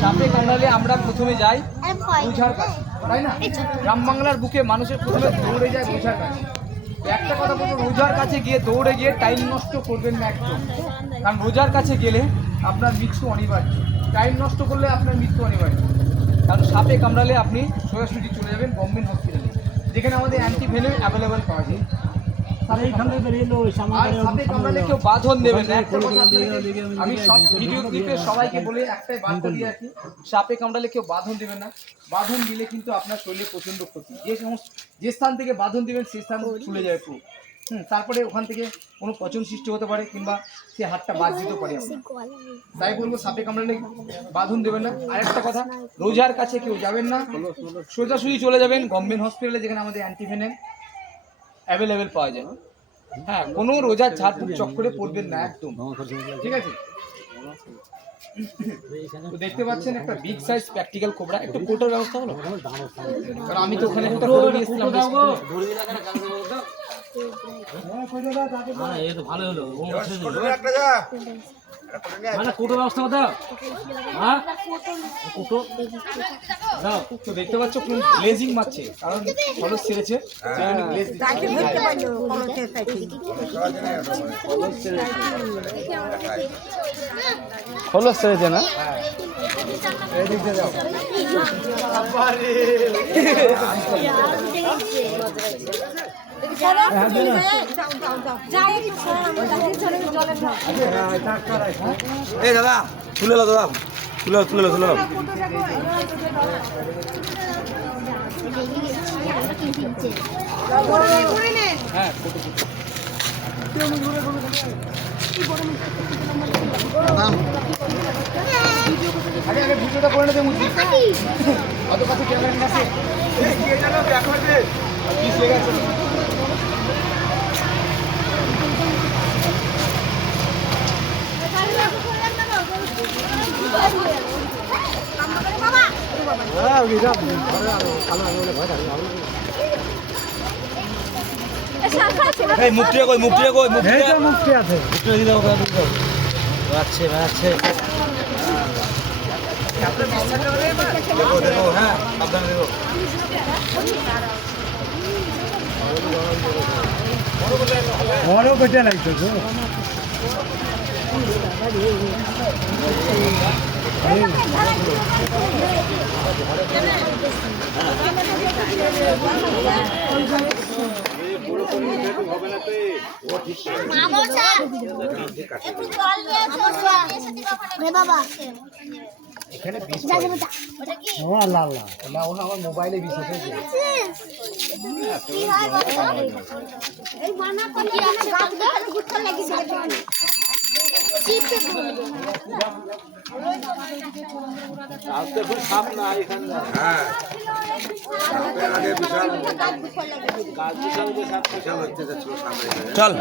সাপে কামড়ালে আমরা প্রথমে যাই ওঝার কাছে, তাই না? গ্রাম বাংলার বুকে মানুষের প্রথমে দৌড়ে যায় ওঝার কাছে। একটা কথা বলবো, রোজার কাছে গিয়ে দৌড়ে গিয়ে টাইম নষ্ট করবেন না একদম, কারণ রোজার কাছে গেলে আপনার মৃত্যু অনিবার্য। টাইম নষ্ট করলে আপনার মৃত্যু অনিবার্য, কারণ সাপে কামড়ালে আপনি সোজাসুজি চলে যাবেন গভর্নমেন্ট হসপিটালে, যেখানে আমাদের অ্যান্টিভেনম অ্যাভেলেবেল পাওয়া যায়। আর সাপে কামড়ালে কেউ বাঁধন দেবেন না। একটা কথা আমি সব ভিডিও ক্লিপে সবাইকে বলে একটাই বার্তা দিয়ে রাখি, সাপে কামড়ালে কেউ বাঁধন দেবেন না। বাঁধন দিলে কিন্তু আপনার শরীরে প্রচণ্ড ক্ষতি। যে স্থান থেকে বাঁধন দিবেন সেই স্থান চলে যায় পুরো। তারপরে ওখান থেকে কোনো পচন সৃষ্টি হতে পারে, কিংবা সে হাতটা বাদ দিতে পারে। তাই বলবো সাপে কামড়ালে বাঁধন দেবেন না। আরেকটা কথা, রোজার কাছে কেউ যাবেন না, সোজাসুজি চলে যাবেন গভর্নমেন্ট হসপিটালে, যেখানে আমাদের অ্যান্টিভেনম অ্যাভেলেবেল পাওয়া যায়। হ্যাঁ, কোনো রোজার ঝাড়ফুঁক চক্করে পড়বেন না একদম, ঠিক আছে? তো দেখতে পাচ্ছেন একটা বিগ সাইজ প্র্যাকটিক্যাল কোবরা। একটু কোটার ব্যবস্থা হলো, কারণ আমি তো ওখানে একটা করে নিয়েছিলাম। ভালো হলো মানে কোটো ব্যবস্থা কথা। তো দেখতে পাচ্ছ কোন গ্লেজিং মারছে, কারণ খরচ ছেড়েছে। খরচ ছেড়েছে না, এই দাদা তুলে লো, দাদা তুলে লো। হ্যাঁ আগে ভিডিওটা করে নিতে মুছি অত কাছে ক্যামেরা নিয়ে আসে মুক্তি আছে দেখো হ্যাঁ সাবধানে দেখো। বড় বেটা লাগছে তো আমার মোবাইলে সাপ না এখানে চল।